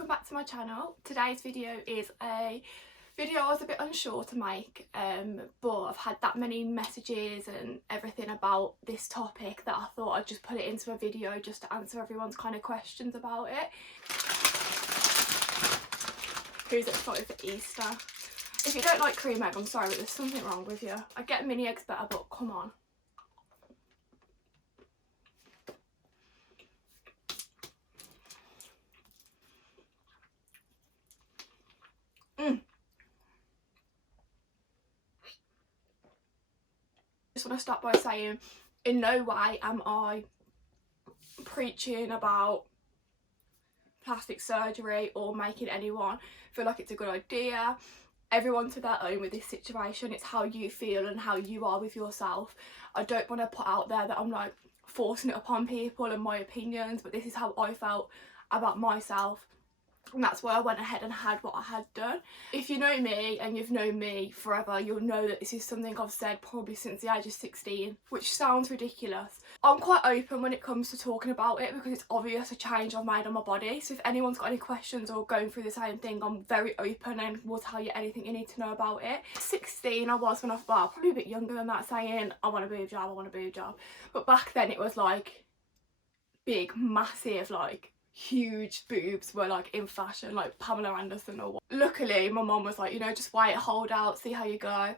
welcome back to my channel. Today's video is a video I was a bit unsure to make, but I've had that many messages and everything about this topic that I thought I'd just put it into a video just to answer everyone's kind of questions about it. Who's excited for Easter? If you don't like cream egg, I'm sorry, but there's something wrong with you. I get mini eggs better, but come on. Just want to start by saying, in no way am I preaching about plastic surgery or making anyone feel like it's a good idea. Everyone to their own with this situation. It's how you feel and how you are with yourself. I don't want to put out there that I'm like forcing it upon people and my opinions, but this is how I felt about myself. And that's why I went ahead and had what I had done. If you know me and you've known me forever, you'll know that this is something I've said probably since the age of 16, which sounds ridiculous. I'm quite open when it comes to talking about it because it's obvious a change I've made on my body. So if anyone's got any questions or going through the same thing, I'm very open and will tell you anything you need to know about it. 16 I was when I, well, probably a bit younger than that, saying I want a boob job, I want a boob job. But back then it was like big, massive, like huge boobs were like in fashion, like Pamela Anderson or what. Luckily my mum was like, you know, just wait, hold out, see how you go.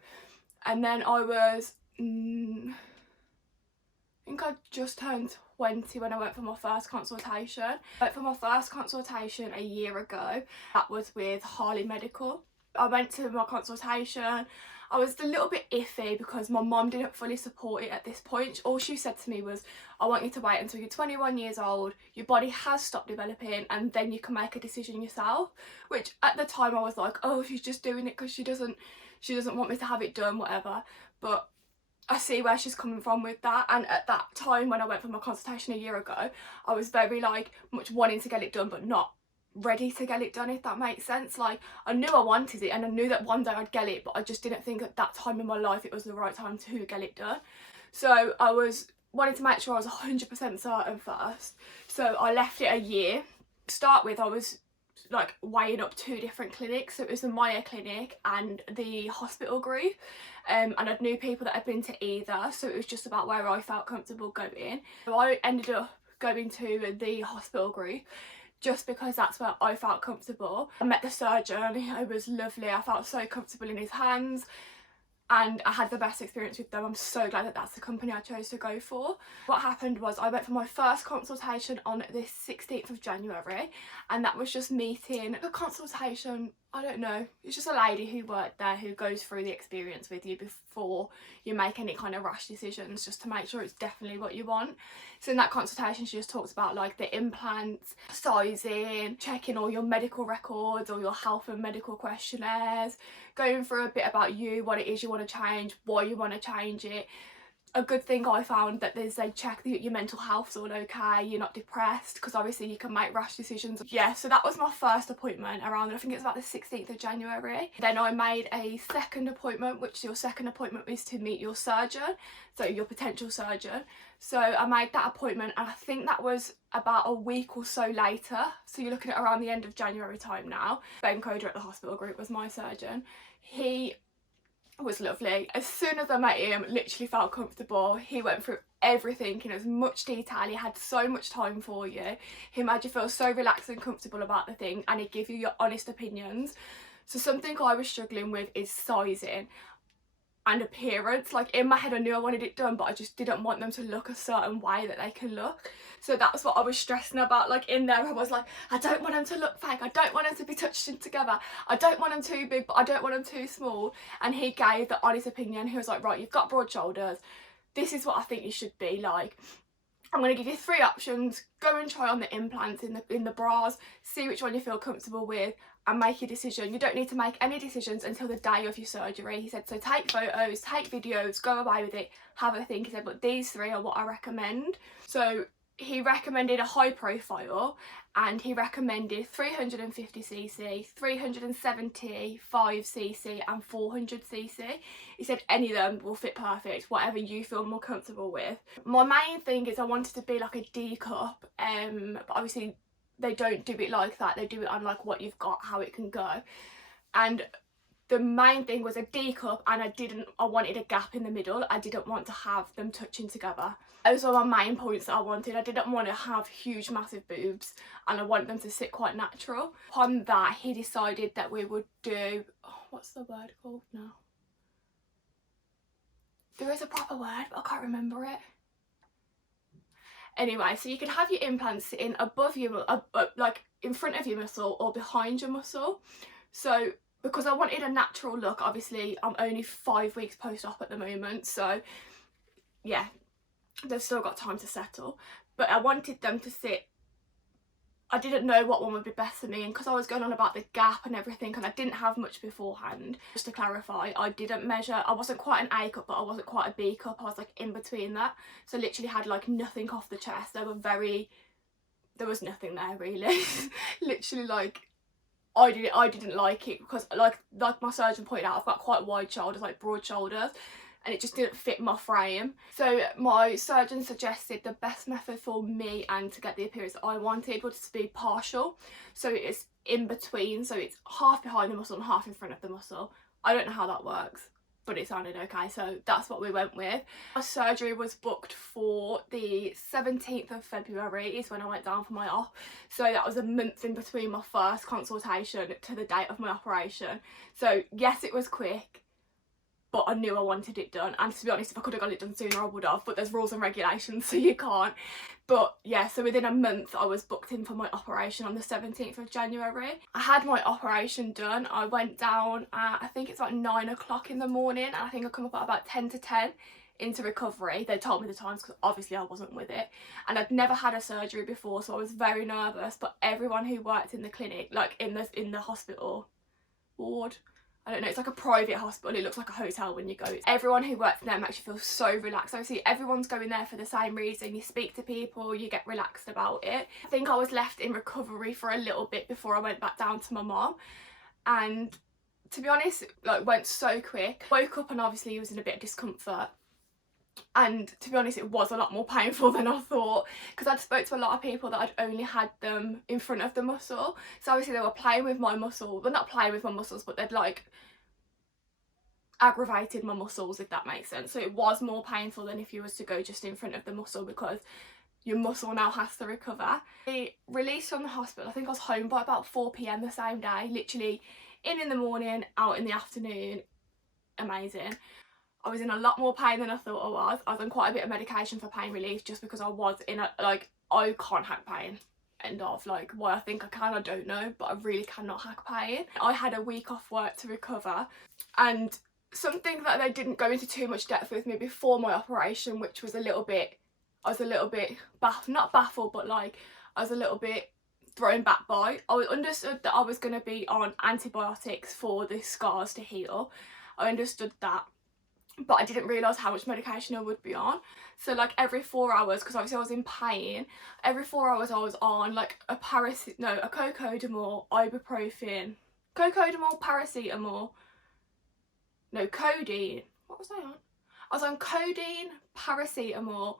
And then I was I think I just turned 20 when I went for my first consultation. I went for my first consultation a year ago. That was with Harley Medical. I went to my consultation. I was a little bit iffy because my mum didn't fully support it at this point. All she said to me was, I want you to wait until you're 21 years old, your body has stopped developing, and then you can make a decision yourself. Which at the time I was like, oh, she's just doing it because she doesn't want me to have it done, whatever. But I see where she's coming from with that. And at that time when I went for my consultation a year ago, I was very like much wanting to get it done but not ready to get it done, if that makes sense. Like, I knew I wanted it and I knew that one day I'd get it, but I just didn't think at that time in my life it was the right time to get it done. So I was wanting to make sure I was 100% certain first. So I left it a year. To start with, I was like weighing up two different clinics. So it was the Maya clinic and the hospital group, and I knew people that had been to either, so it was just about where I felt comfortable going. So I ended up going to the hospital group just because that's where I felt comfortable. I met the surgeon, he was lovely, I felt so comfortable in his hands and I had the best experience with them. I'm so glad that that's the company I chose to go for. What happened was I went for my first consultation on the 16th of January and that was just meeting a consultation. I don't know, it's just a lady who worked there who goes through the experience with you before you make any kind of rash decisions, just to make sure it's definitely what you want. So in that consultation she just talks about like the implants, sizing, checking all your medical records, all your health and medical questionnaires, going through a bit about you, what it is you want to change, why you want to change it. A good thing I found that they check that your mental health's all okay, you're not depressed, because obviously you can make rash decisions. Yeah, so that was my first appointment around, I think it's about the 16th of January. Then I made a second appointment, which your second appointment is to meet your surgeon, so your potential surgeon. So I made that appointment and I think that was about a week or so later. So you're looking at around the end of January time now. Ben Coder at the hospital group was my surgeon. He was lovely. As soon as I met him, literally felt comfortable. He went through everything in as much detail. He had so much time for you. He made you feel so relaxed and comfortable about the thing, and he'd give you your honest opinions. So something I was struggling with is sizing and appearance. Like, in my head I knew I wanted it done, but I just didn't want them to look a certain way that they can look. So that's what I was stressing about. Like, in there I was like, I don't want them to look fake, I don't want them to be touched in together, I don't want them too big but I don't want them too small. And he gave the honest opinion. He was like, right, you've got broad shoulders, this is what I think you should be like. I'm going to give you 3 options, go and try on the implants in the bras, see which one you feel comfortable with and make your decision. You don't need to make any decisions until the day of your surgery. He said, so take photos, take videos, go away with it, have a think. He said, but these 3 are what I recommend. So he recommended a high profile and he recommended 350cc, 375cc and 400cc. He said any of them will fit perfect, whatever you feel more comfortable with. My main thing is I wanted to be like a D cup, but obviously they don't do it like that. They do it on like what you've got, how it can go. And the main thing was a D cup, and I wanted a gap in the middle. I didn't want to have them touching together. Those were my main points that I wanted. I didn't want to have huge massive boobs, and I want them to sit quite natural. Upon that, he decided that we would do, oh, what's the word called now? There is a proper word, but I can't remember it. Anyway, so you can have your implants sitting above you, like in front of your muscle or behind your muscle. So because I wanted a natural look, obviously I'm only 5 weeks post-op at the moment, so yeah, they've still got time to settle. But I wanted them to sit, I didn't know what one would be best for me, and because I was going on about the gap and everything, and I didn't have much beforehand, just to clarify, I didn't measure, I wasn't quite an A cup, but I wasn't quite a B cup, I was like in between that, so I literally had like nothing off the chest. There was nothing there really. Literally, like, I didn't like it because like my surgeon pointed out, I've got quite wide shoulders, like broad shoulders, and it just didn't fit my frame. So my surgeon suggested the best method for me and to get the appearance that I wanted was to be partial. So it's in between, so it's half behind the muscle and half in front of the muscle. I don't know how that works, but it sounded okay, so that's what we went with. My surgery was booked for the 17th of February is when I went down for my op, so that was a month in between my first consultation to the date of my operation. So yes, it was quick, but I knew I wanted it done, and to be honest, if I could have got it done sooner I would have, but there's rules and regulations so you can't. But yeah, so within a month I was booked in for my operation on the 17th of January. I had my operation done. I went down at, I think it's like 9 o'clock in the morning, and I think I come up at about 10 to 10 into recovery. They told me the times because obviously I wasn't with it, and I'd never had a surgery before, so I was very nervous. But everyone who worked in the clinic, like in the hospital ward, I don't know, it's like a private hospital, it looks like a hotel when you go. Everyone who works there makes you feel so relaxed. Obviously everyone's going there for the same reason. You speak to people, you get relaxed about it. I think I was left in recovery for a little bit before I went back down to my mum, and to be honest, like, went so quick. Woke up and obviously was in a bit of discomfort, and to be honest it was a lot more painful than I thought, because I'd spoke to a lot of people that I'd only had them in front of the muscle, so obviously they were playing with my muscle, well, not playing with my muscles, but they'd like aggravated my muscles, if that makes sense. So it was more painful than if you was to go just in front of the muscle, because your muscle now has to recover. They released from the hospital, I think I was home by about 4 p.m. the same day, literally in the morning, out in the afternoon. Amazing. I was in a lot more pain than I thought I was. I was on quite a bit of medication for pain relief just because I was in a, like, I can't hack pain. End of. Like, why I think I can, I don't know, but I really cannot hack pain. I had a week off work to recover, and something that they didn't go into too much depth with me before my operation, which was I was a little bit not baffled, but like I was a little bit thrown back by. I understood that I was going to be on antibiotics for the scars to heal. I understood that, but I didn't realise how much medication I would be on. So like every 4 hours, because obviously I was in pain, every 4 hours I was on like a cocodamol, ibuprofen, paracetamol, no, codeine. What was I on? I was on codeine, paracetamol,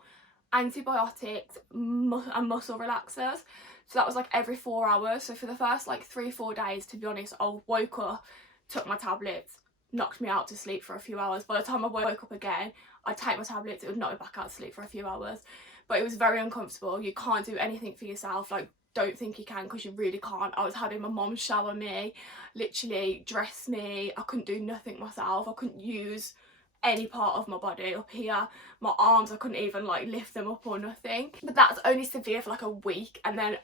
antibiotics, and muscle relaxers. So that was like every 4 hours. So for the first like 3-4 days, to be honest, I woke up, took my tablets, knocked me out to sleep for a few hours. By the time I woke up again, I'd take my tablets, it would knock me back out to sleep for a few hours. But it was very uncomfortable. You can't do anything for yourself. Like, don't think you can, because you really can't. I was having my mum shower me, literally dress me. I couldn't do nothing myself. I couldn't use any part of my body up here. My arms, I couldn't even like lift them up or nothing. But that's only severe for like a week, and then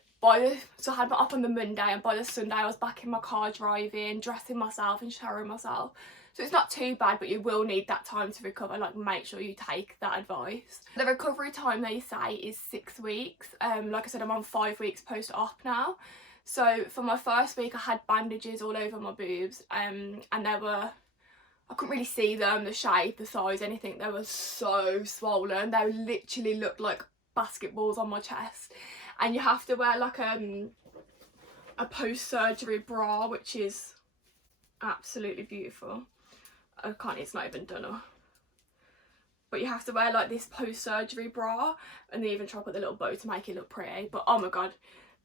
so I had my op on the Monday, and by the Sunday I was back in my car driving, dressing myself and showering myself. So it's not too bad, but you will need that time to recover. Like, make sure you take that advice. The recovery time, they say, is 6 weeks. Like I said, I'm on 5 weeks post-op now. So for my first week I had bandages all over my boobs, and I couldn't really see them, the shape, the size, anything. They were so swollen. They literally looked like basketballs on my chest. And you have to wear like a post-surgery bra, which is absolutely beautiful. I can't, it's not even done up. But you have to wear like this post-surgery bra, and they even try to put the little bow to make it look pretty. But oh my god,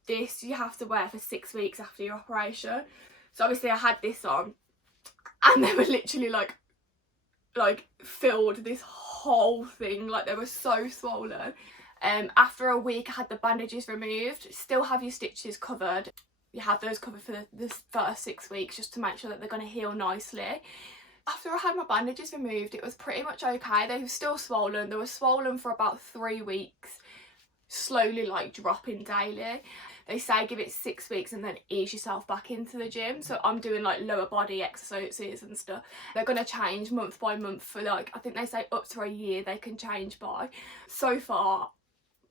this you have to wear for 6 weeks after your operation. So obviously I had this on, and they were literally like filled this whole thing, like they were so swollen. After a week I had the bandages removed. Still have your stitches covered. You have those covered for the first 6 weeks just to make sure that they're going to heal nicely. After I had my bandages removed, it was pretty much okay. They were still swollen. They were swollen for about 3 weeks, slowly like dropping daily. They say give it 6 weeks and then ease yourself back into the gym. So I'm doing like lower body exercises and stuff. They're going to change month by month for like, I think they say up to a year they can change by. So far,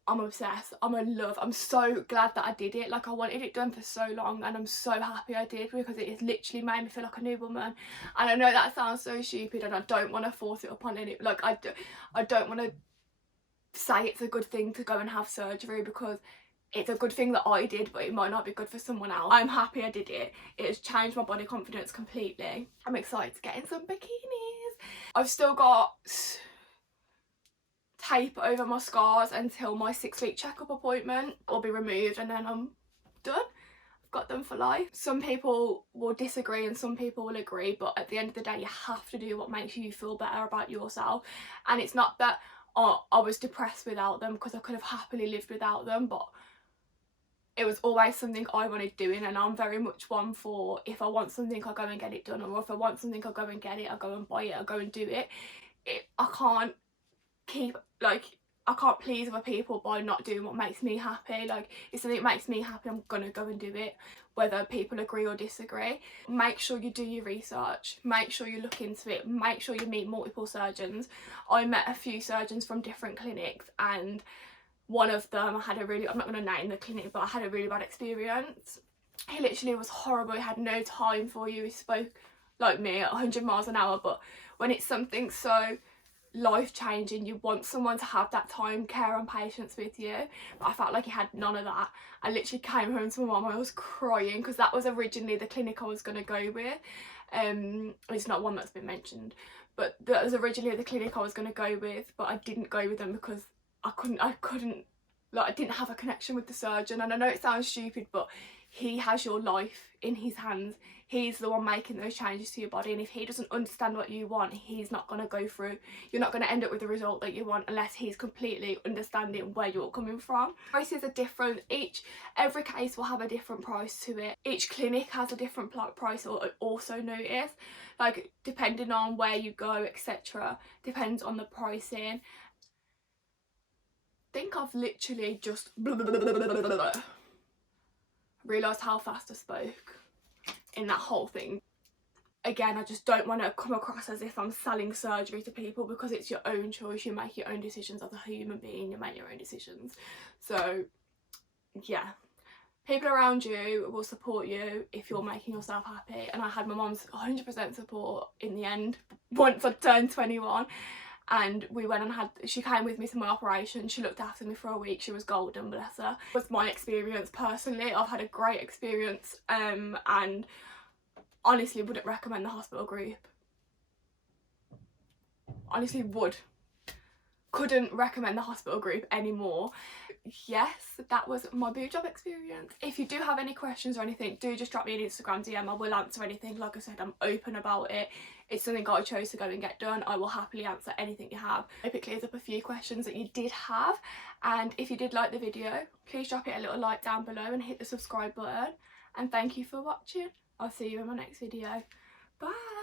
I'm obsessed. I'm in love. I'm so glad that I did it. Like, I wanted it done for so long, and I'm so happy I did, because it has literally made me feel like a new woman. And I know that sounds so stupid, and I don't want to force it upon any, like, I don't want to say it's a good thing to go and have surgery, because it's a good thing that I did, but it might not be good for someone else. I'm happy I did it. It has changed my body confidence completely. I'm excited to get in some bikinis. I've still got tape over my scars until my 6-week checkup appointment will be removed, and then I'm done. I've got them for life. Some people will disagree and some people will agree, but at the end of the day you have to do what makes you feel better about yourself. And it's not that I was depressed without them, because I could have happily lived without them, but it was always something I wanted doing, and I'm very much one for, if I want something I'll go and get it done, or if I want something I'll go and get it, I'll go and buy it, I'll go and do it. I can't I can't please other people by not doing what makes me happy. Like, if something makes me happy, I'm gonna go and do it, whether people agree or disagree. Make sure you do your research, make sure you look into it, make sure you meet multiple surgeons. I met a few surgeons from different clinics, and one of them, I'm not going to name the clinic, but I had a really bad experience. He literally was horrible. He had no time for you. He spoke like me at 100 miles an hour, but when it's something so life-changing, you want someone to have that time, care and patience with you. But I felt like he had none of that. I literally came home to my mum, I was crying, because that was originally the clinic I was going to go with. It's not one that's been mentioned, but that was originally the clinic I was going to go with, but I didn't go with them because I couldn't, like, I didn't have a connection with the surgeon. And I know it sounds stupid, but he has your life in his hands. He's the one making those changes to your body, and if he doesn't understand what you want, he's not going to go through. You're not going to end up with the result that you want unless he's completely understanding where you're coming from. Prices are different. Every case will have a different price to it. Each clinic has a different price, or also notice, like, depending on where you go, etc. Depends on the pricing. I think I've literally just realised how fast I spoke in that whole thing. Again, I just don't want to come across as if I'm selling surgery to people, because it's your own choice. You make your own decisions as a human being, you make your own decisions. So yeah, people around you will support you if you're making yourself happy, and I had my mum's 100% support in the end once I turned 21. And we went and she came with me to my operation. She looked after me for a week. She was golden, bless her. It was my experience personally. I've had a great experience, and honestly wouldn't recommend the hospital group. Honestly couldn't recommend the hospital group anymore. Yes, that was my boob job experience. If you do have any questions or anything, do just drop me an Instagram DM. I will answer anything. Like I said, I'm open about it. It's something I chose to go and get done. I will happily answer anything you have. I hope it clears up a few questions that you did have. And if you did like the video, please drop it a little like down below and hit the subscribe button. And thank you for watching. I'll see you in my next video. Bye.